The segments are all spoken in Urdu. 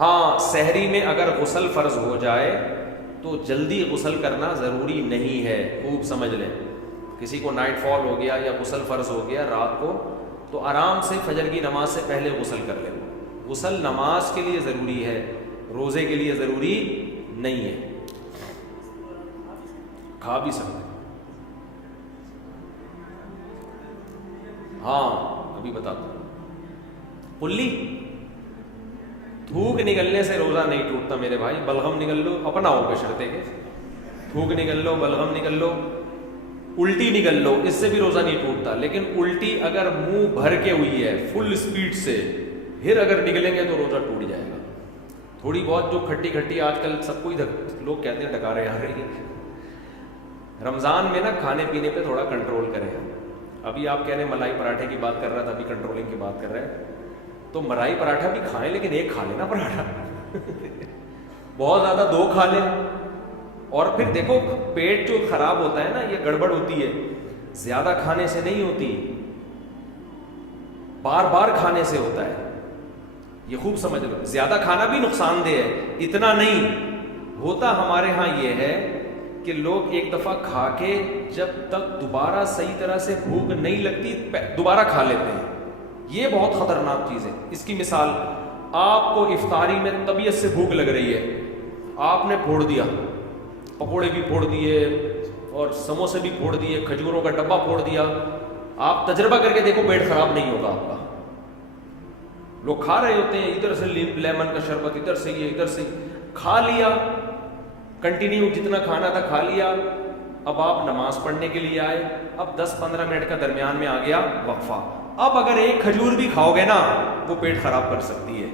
ہاں سحری میں اگر غسل فرض ہو جائے تو جلدی غسل کرنا ضروری نہیں ہے، خوب سمجھ لیں. کسی کو نائٹ فال ہو گیا یا غسل فرض ہو گیا رات کو، تو آرام سے فجر کی نماز سے پہلے غسل کر لیں. غسل نماز کے لیے ضروری ہے، روزے کے لیے ضروری نہیں ہے. کھا بھی سکتے ہیں. ہاں ابھی بتاتا ہوں. پلی تھوک نکلنے سے روزہ نہیں ٹوٹتا میرے بھائی. بلغم نکل لو، اپنا ہو بشرطے کے، تھوک نکل لو، بلغم نکل لو، الٹی نکل لو، اس سے بھی روزہ نہیں ٹوٹتا. لیکن الٹی اگر منہ بھر کے ہوئی ہے فل اسپیڈ سے، پھر اگر نکلیں گے تو روزہ ٹوٹ جائے گا. تھوڑی بہت جو کھٹی کھٹی آج کل سب کو لوگ کہتے ہیں ڈکارے آ رہی ہیں. رمضان میں نا کھانے پینے پہ تھوڑا کنٹرول کریں. ابھی آپ کہہ رہے ہیں ملائی پراٹھے کی بات کر رہا تھا، ابھی کنٹرولنگ کی بات کر رہے ہیں. تو ملائی پراٹھا بھی کھائیں لیکن ایک کھا لینا پراٹھا. بہت زیادہ دو کھا لیں. اور پھر دیکھو پیٹ جو خراب ہوتا ہے نا، یہ گڑبڑ ہوتی ہے زیادہ کھانے سے نہیں ہوتی، بار بار کھانے سے ہوتا ہے. یہ خوب سمجھ لو. زیادہ کھانا بھی نقصان دہ ہے، اتنا نہیں ہوتا. ہمارے ہاں یہ ہے کہ لوگ ایک دفعہ کھا کے جب تک دوبارہ صحیح طرح سے بھوک نہیں لگتی دوبارہ کھا لیتے ہیں. یہ بہت خطرناک چیز ہے. اس کی مثال، آپ کو افطاری میں طبیعت سے بھوک لگ رہی ہے، آپ نے پھوڑ دیا، پکوڑے بھی پھوڑ دیے اور سموسے بھی پھوڑ دیے، کھجوروں کا ڈبہ پھوڑ دیا. آپ تجربہ کر کے دیکھو پیٹ خراب نہیں ہوگا آپ کا. لوگ کھا رہے ہوتے ہیں، ادھر سے لیمن کا شربت، ادھر سے یہ، ادھر سے کھا لیا، کنٹینیو جتنا کھانا تھا کھا لیا. اب آپ نماز پڑھنے کے لیے آئے، اب 10-15 منٹ کا درمیان میں آ گیا وقفہ. اب اگر ایک کھجور بھی کھاؤ گے نا وہ پیٹ خراب کر سکتی ہے.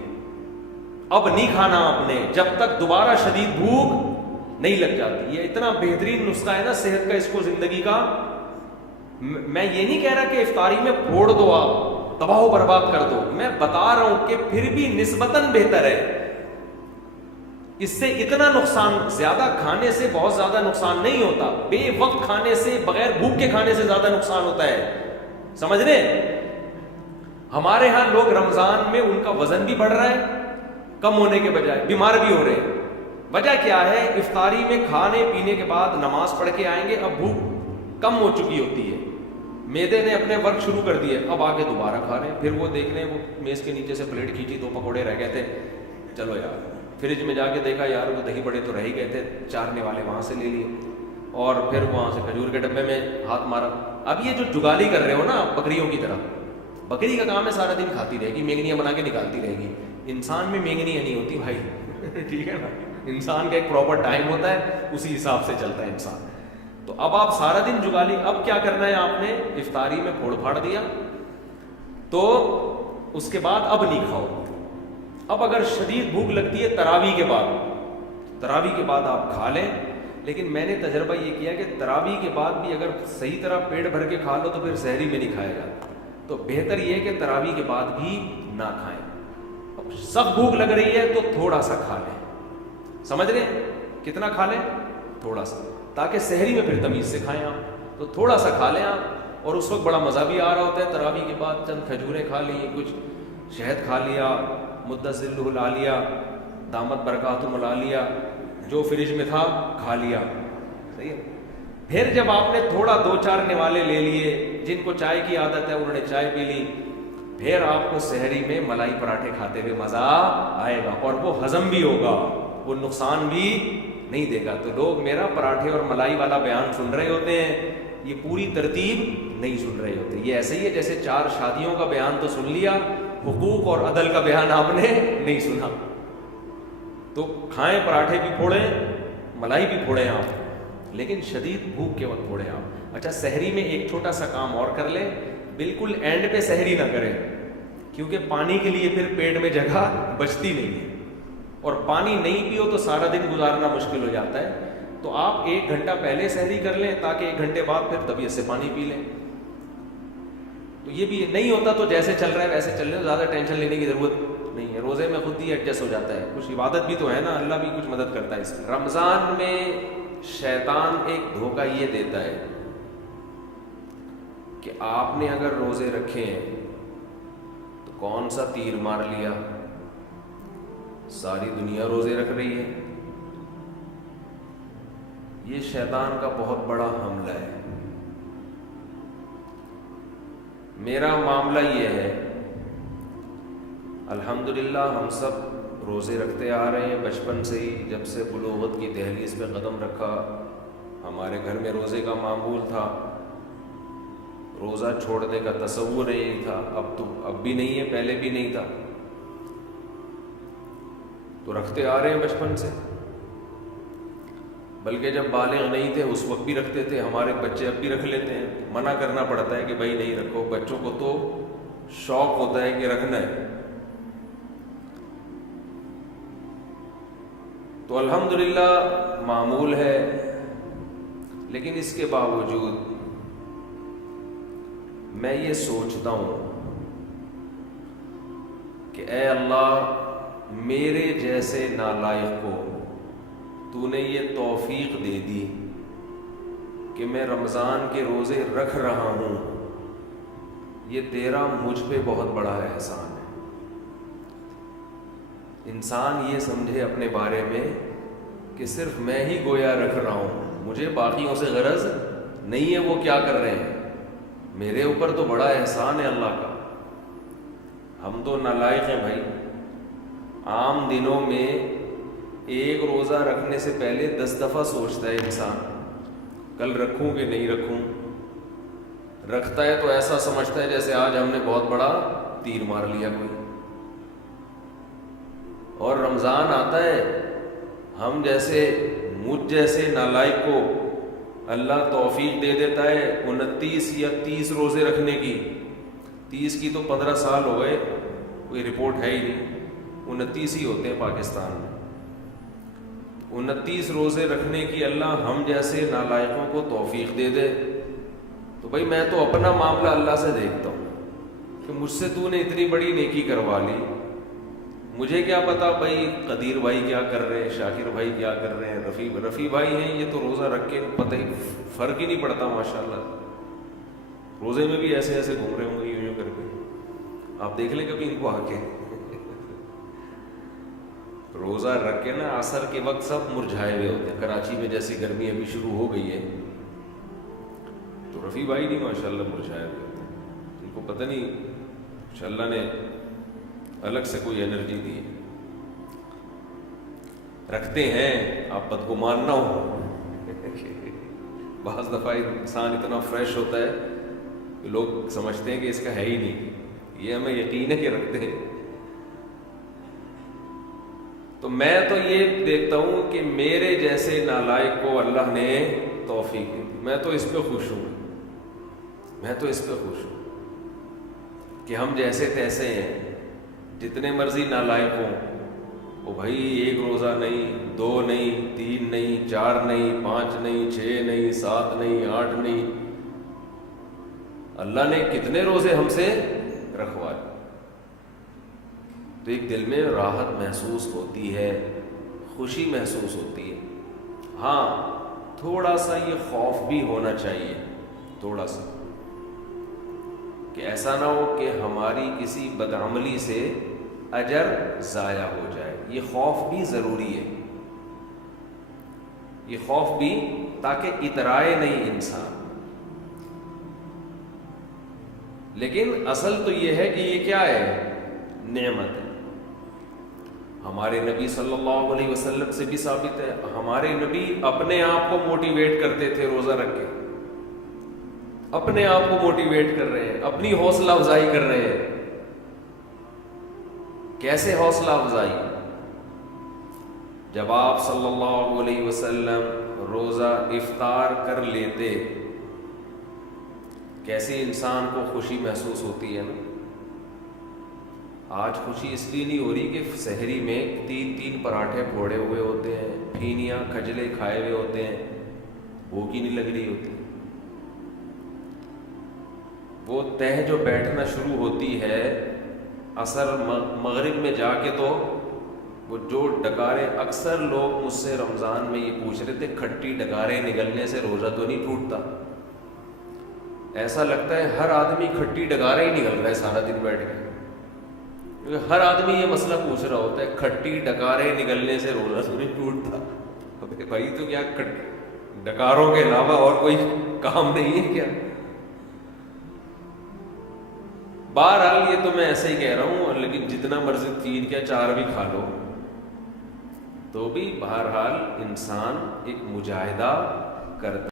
اب نہیں کھانا آپ نے جب تک دوبارہ شدید بھوک نہیں لگ جاتی. یہ اتنا بہترین نسخہ ہے نا صحت کا، اس کو زندگی کا. میں یہ نہیں کہہ رہا کہ افطاری میں پھوڑ دو، آپ تباہ و برباد کر دو. میں بتا رہا ہوں کہ پھر بھی نسبتاً بہتر ہے. اس سے اتنا نقصان، زیادہ کھانے سے بہت زیادہ نقصان نہیں ہوتا. بے وقت کھانے سے، بغیر بھوک کے کھانے سے زیادہ نقصان ہوتا ہے. سمجھ رہے؟ ہمارے ہاں لوگ رمضان میں ان کا وزن بھی بڑھ رہا ہے کم ہونے کے بجائے، بیمار بھی ہو رہے ہیں. وجہ کیا ہے؟ افطاری میں کھانے پینے کے بعد نماز پڑھ کے آئیں گے، اب بھوک کم ہو چکی ہوتی ہے، معدے نے اپنے ورک شروع کر دیے، اب آگے دوبارہ کھا رہے ہیں. پھر وہ دیکھ رہے ہیں، وہ میز کے نیچے سے پلیٹ کھینچی، 2 پکوڑے رہ گئے تھے، چلو یار. فریج میں جا کے دیکھا، یار وہ دہی بڑے تو رہ ہی گئے تھے، چارنے والے وہاں سے لے لیے، اور پھر وہاں سے کھجور کے ڈبے میں ہاتھ مارا. اب یہ جو جگالی کر رہے ہو نا بکریوں کی طرح، بکری کا کام ہے سارا دن کھاتی رہے گی، مینگنیاں بنا کے نکالتی رہے گی. انسان میں مینگنیاں نہیں ہوتی بھائی. ٹھیک ہے نا؟ انسان کا ایک پراپر ٹائم ہوتا ہے، اسی حساب سے چلتا ہے انسان. تو اب آپ سارا دن جگالی، اب کیا کرنا ہے آپ نے؟ افطاری میں پھوڑ پھاڑ دیا تو اس کے بعد اب نہیں کھاؤ. اب اگر شدید بھوک لگتی ہے تراویح کے بعد آپ کھا لیں. لیکن میں نے تجربہ یہ کیا کہ تراویح کے بعد بھی اگر صحیح طرح پیٹ بھر کے کھا لو تو پھر سحری میں نہیں کھایا جاتا. تو بہتر یہ ہے کہ تراویح کے بعد بھی نہ کھائیں. اب سخت بھوک لگ رہی ہے تو تھوڑا سا کھا لیں. سمجھ رہے ہیں؟ کتنا کھا لیں؟ تھوڑا سا، تاکہ سحری میں پھر تمیز سے کھائیں آپ. تو تھوڑا سا کھا لیں آپ. اور اس وقت بڑا مزہ بھی آ رہا ہوتا ہے. تراویح کے بعد چند کھجوریں کھا لی، کچھ شہد کھا لیا، مدت ذلہ لا لیا، دامت برکاتہ ملا لیا، جو فریج میں تھا کھا لیا. صحیح ہے. پھر جب آپ نے تھوڑا 2-4 نوالے لے لیے، جن کو چائے کی عادت ہے انہوں نے چائے پی لی، پھر آپ کو سحری میں ملائی پراٹھے کھاتے ہوئے مزہ آئے گا، اور وہ ہضم بھی ہوگا، وہ نقصان بھی نہیں دے گا. تو لوگ میرا پراٹھے اور ملائی والا بیان سن رہے ہوتے ہیں، یہ پوری ترتیب نہیں سن رہے ہوتے. یہ ایسے ہی ہے جیسے 4 شادیوں کا بیان تو سن لیا، حقوق اور عدل کا بیان آپ نے نہیں سنا. تو کھائیں، پراٹھے بھی پھوڑیں، ملائی بھی پھوڑیں آپ، لیکن شدید بھوک کے وقت پھوڑیں آپ. اچھا، سحری میں ایک چھوٹا سا کام اور کر لیں، بالکل اینڈ پہ سحری نہ کریں، کیونکہ پانی کے لیے پھر پیٹ میں جگہ بچتی نہیں ہے، اور پانی نہیں پیو تو سارا دن گزارنا مشکل ہو جاتا ہے. تو آپ 1 گھنٹہ پہلے سحری کر لیں تاکہ 1 گھنٹے بعد پھر طبیعت سے پانی پی لیں. تو یہ بھی نہیں ہوتا تو جیسے چل رہا ہے ویسے چل رہے، زیادہ ٹینشن لینے کی ضرورت نہیں ہے. روزے میں خود ہی ایڈجسٹ ہو جاتا ہے. کچھ عبادت بھی تو ہے نا، اللہ بھی کچھ مدد کرتا ہے اس میں. رمضان میں شیطان ایک دھوکہ یہ دیتا ہے کہ آپ نے اگر روزے رکھے ہیں تو کون سا تیر مار لیا، ساری دنیا روزے رکھ رہی ہے. یہ شیطان کا بہت بڑا حملہ ہے. میرا معاملہ یہ ہے، الحمدللہ ہم سب روزے رکھتے آ رہے ہیں بچپن سے ہی. جب سے بلوغت کی دہلیز پہ قدم رکھا، ہمارے گھر میں روزے کا معمول تھا. روزہ چھوڑنے کا تصور ہی نہیں تھا. اب بھی نہیں ہے، پہلے بھی نہیں تھا. تو رکھتے آ رہے ہیں بچپن سے. بلکہ جب بالغ نہیں تھے اس وقت بھی رکھتے تھے. ہمارے بچے اب بھی رکھ لیتے ہیں. منع کرنا پڑتا ہے کہ بھائی نہیں رکھو. بچوں کو تو شوق ہوتا ہے کہ رکھنا ہے. تو الحمدللہ معمول ہے. لیکن اس کے باوجود میں یہ سوچتا ہوں کہ اے اللہ، میرے جیسے نالائق کو تو نے یہ توفیق دے دی کہ میں رمضان کے روزے رکھ رہا ہوں. یہ تیرا مجھ پہ بہت بڑا احسان ہے. انسان یہ سمجھے اپنے بارے میں کہ صرف میں ہی گویا رکھ رہا ہوں، مجھے باقیوں سے غرض نہیں ہے وہ کیا کر رہے ہیں. میرے اوپر تو بڑا احسان ہے اللہ کا. ہم تو نالائق ہیں بھائی. عام دنوں میں ایک روزہ رکھنے سے پہلے 10 دفعہ سوچتا ہے انسان کل رکھوں کہ نہیں رکھوں. رکھتا ہے تو ایسا سمجھتا ہے جیسے آج ہم نے بہت بڑا تیر مار لیا کوئی. اور رمضان آتا ہے، ہم جیسے مجھ جیسے نالائق کو اللہ توفیق دے دیتا ہے 29 یا 30 روزے رکھنے کی. 30 کی تو 15 سال ہو گئے، کوئی رپورٹ ہے ہی نہیں. 29 ہی ہوتے ہیں پاکستان میں. 29 روزے رکھنے کی اللہ ہم جیسے نالائقوں کو توفیق دے دے تو بھائی میں تو اپنا معاملہ اللہ سے دیکھتا ہوں کہ مجھ سے تو نے اتنی بڑی نیکی کروا لی. مجھے کیا پتا بھائی قدیر بھائی کیا کر رہے ہیں، شاکر بھائی کیا کر رہے ہیں، رفیع بھائی ہیں، یہ تو روزہ رکھ کے پتہ ہی فرق ہی نہیں پڑتا ماشاءاللہ. روزے میں بھی ایسے ایسے گھوم رہے ہوں گے یوں کر کے. آپ دیکھ لیں کبھی ان کو آ کے. روزہ رکھ کے نا عصر کے وقت سب مرجھائے ہوئے ہوتے ہیں. کراچی میں جیسی گرمی ابھی شروع ہو گئی ہے تو رفیع بھائی نہیں ماشاءاللہ مرجھائے ہوئے ہوتے ہیں. ان کو پتہ نہیں کچھ اللہ نے الگ سے کوئی انرجی دی ہے. رکھتے ہیں، آپ بدگمان نہ ہو. بعض دفعہ انسان اتنا فریش ہوتا ہے کہ لوگ سمجھتے ہیں کہ اس کا ہے ہی نہیں. یہ ہمیں یقین ہے کہ رکھتے ہیں. تو میں تو یہ دیکھتا ہوں کہ میرے جیسے نالائق کو اللہ نے توفیق دی. میں تو اس پہ خوش ہوں. میں تو اس پہ خوش ہوں کہ ہم جیسے تیسے ہیں. جتنے مرضی نالائق ہوں وہ بھائی ایک روزہ نہیں، 2 نہیں، 3 نہیں، 4 نہیں، 5 نہیں، 6 نہیں، 7 نہیں، 8 نہیں. اللہ نے کتنے روزے ہم سے رکھوائے. تو ایک دل میں راحت محسوس ہوتی ہے، خوشی محسوس ہوتی ہے. ہاں تھوڑا سا یہ خوف بھی ہونا چاہیے، تھوڑا سا، کہ ایسا نہ ہو کہ ہماری کسی بدعملی سے اجر ضائع ہو جائے. یہ خوف بھی ضروری ہے. یہ خوف بھی تاکہ اترائے نہیں انسان. لیکن اصل تو یہ ہے کہ یہ کیا ہے؟ نعمت ہے. ہمارے نبی صلی اللہ علیہ وسلم سے بھی ثابت ہے. ہمارے نبی اپنے آپ کو موٹیویٹ کرتے تھے روزہ رکھ کے. اپنے آپ کو موٹیویٹ کر رہے ہیں، اپنی حوصلہ افزائی کر رہے ہیں. کیسے حوصلہ افزائی؟ جب آپ صلی اللہ علیہ وسلم روزہ افطار کر لیتے، کیسے انسان کو خوشی محسوس ہوتی ہے نا. آج خوشی اس لیے نہیں ہو رہی کہ سحری میں 3 پراٹھے پھوڑے ہوئے ہوتے ہیں، پھینیاں کھجلے کھائے ہوئے ہوتے ہیں، بھوک ہی نہیں لگ رہی ہوتی. وہ تہ جو بیٹھنا شروع ہوتی ہے عصر مغرب میں جا کے، تو وہ جو ڈگاریں، اکثر لوگ مجھ سے رمضان میں یہ پوچھ رہے تھے کھٹی ڈگاریں نگلنے سے روزہ تو نہیں ٹوٹتا؟ ایسا لگتا ہے ہر آدمی کھٹی ڈگاریں ہی نگل رہا ہے سارا دن بیٹھ کے. ہر آدمی یہ مسئلہ پوچھ رہا ہوتا ہے، کھٹی ڈکاریں نگلنے سے روزہ تو نہیں ٹوٹتا؟ ابے بھائی تو کیا ڈکاروں کے علاوہ اور کوئی کام نہیں ہے کیا؟ بہرحال یہ تو میں ایسے ہی کہہ رہا ہوں، لیکن جتنا مرضی 3 یا 4 بھی کھا لو تو بھی بہرحال انسان ایک مجاہدہ کرتا